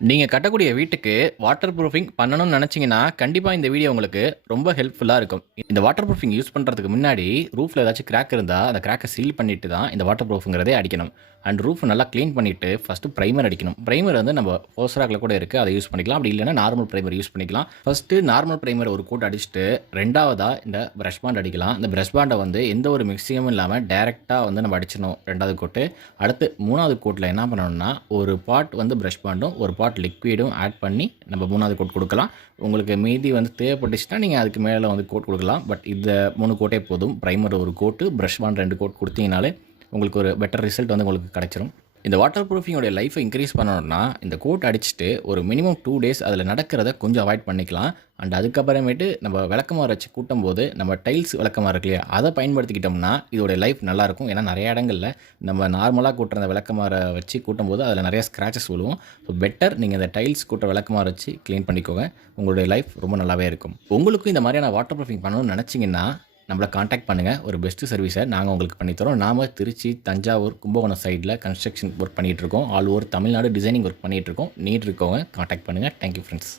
நீங்க கட்டக்கூடிய வீட்டுக்கு வாட்டர் ப்ரூஃபிங் பண்ணணும்னு நெனச்சீங்கன்னா, கண்டிப்பா இந்த வீடியோ உங்களுக்கு ரொம்ப ஹெல்ப்ஃபுல்லா இருக்கும். இந்த வாட்டர் ப்ரூஃபிங் யூஸ் பண்றதுக்கு முன்னாடி, ரூஃப்ல ஏதாச்சும் கிராக் இருந்தா, அந்த கிராக்க சீல் பண்ணிட்டு தான் இந்த வாட்டர் ப்ரூஃப்ங்கிறதே அடிக்கணும். அண்ட் ரூஃப் நல்லா கிளீன் பண்ணிட்டு, ஃபர்ஸ்ட்டு பிரைமர் அடிக்கணும். பிரைமர் வந்து நம்ம ஃபோஸ்ராக்ல கூட இருக்கு. அத யூஸ் பண்ணிக்கலாம். அப்படி இல்லன்னா நார்மல் பிரைமர் யூஸ் பண்ணிக்கலாம். ஃபர்ஸ்ட்டு நார்மல் பிரைமர் ஒரு கோட் அடிச்சுட்டு, 2வதா இந்த பிரஷ் பாண்ட் அடிக்கலாம். இந்த பிரஷ் பாண்ட வந்து எந்த ஒரு மிக்ஸிங்கும் இல்லாம டைரக்ட்டா வந்து நம்ம அடிச்சிடணும் 2வது கோட்டு. அடுத்து 3வது கோட்ல என்ன பண்ணணும்னா, ஒரு பார்ட் வந்து பிரஷ் பாண்டும், ஒரு பார்ட் லிக்விடும் ஆட் பண்ணி நம்ம 3வது கோட் குடுக்கலாம். உங்களுக்கு மீதி வந்து தேவைப்பட்டுச்சுன்னா, நீங்க அதுக்கு மேல வந்து கோட் குடுக்கலாம். பட் இந்த 3 கோட்டே போதும். பிரைமர் ஒரு கோட்டு, பிரஷ் பாண்ட் 2 கோட் குடுத்தீங்கனாலே, உங்களுக்கு ஒரு பெட்டர் ரிசல்ட் வந்து உங்களுக்கு கிடைச்சிரும். இந்த வாட்டர் ப்ரூஃபிங்கோட லைஃபை இன்க்ரீஸ் பண்ணணும்னா, இந்த கோட் அடிச்சுட்டு ஒரு மினிமம் 2 டேஸ் அதில நடக்கிறத கொஞ்சம் அவாய்ட் பண்ணிக்கலாம். அண்ட் அதுக்கப்புறமேட்டு நம்ம விளக்கமாறு வச்சு கூட்டும்போது, நம்ம டைல்ஸ் விளக்கமாறு இருக்கு இல்லையா? அத பயன்படுத்திக்கிட்டோம்னா, இதோட லைஃப் நல்லாயிருக்கும். ஏன்னா நெறைய இடங்கள்ல நம்ம நார்மலா கூட்டுற அந்த விளக்கமாற வச்சு கூட்டும்போது, அதில நெறைய ஸ்க்ராச்சஸ் விழுவும். ஸோ பெட்டர் நீங்க இந்த டைல்ஸ் கூட்டுற விளக்கமாறு வச்சு கிளீன் பண்ணிக்கோங்க. உங்களுடைய லைஃப் ரொம்ப நல்லாவே இருக்கும். உங்களுக்கும் இந்த மாதிரியான வாட்டர் ப்ரூஃபிங் பண்ணணும்னு நெனச்சீங்கன்னா, நம்மள கான்டாக்ட் பண்ணுங்க. ஒரு பெஸ்ட் சர்வீஸை நாங்க உங்களுக்கு பண்ணி தரோம். நாம திருச்சி, தஞ்சாவூர், கும்பகோணம் சைட்ல கன்ஸ்ட்ரக்ஷன் ஒர்க் பண்ணிட்டு இருக்கோம். All over Tamil Nadu designing work பண்ணிட்டு இருக்கோம். நீட் இருக்கவங்க கான்டாக்ட் பண்ணுங்க. Thank you friends.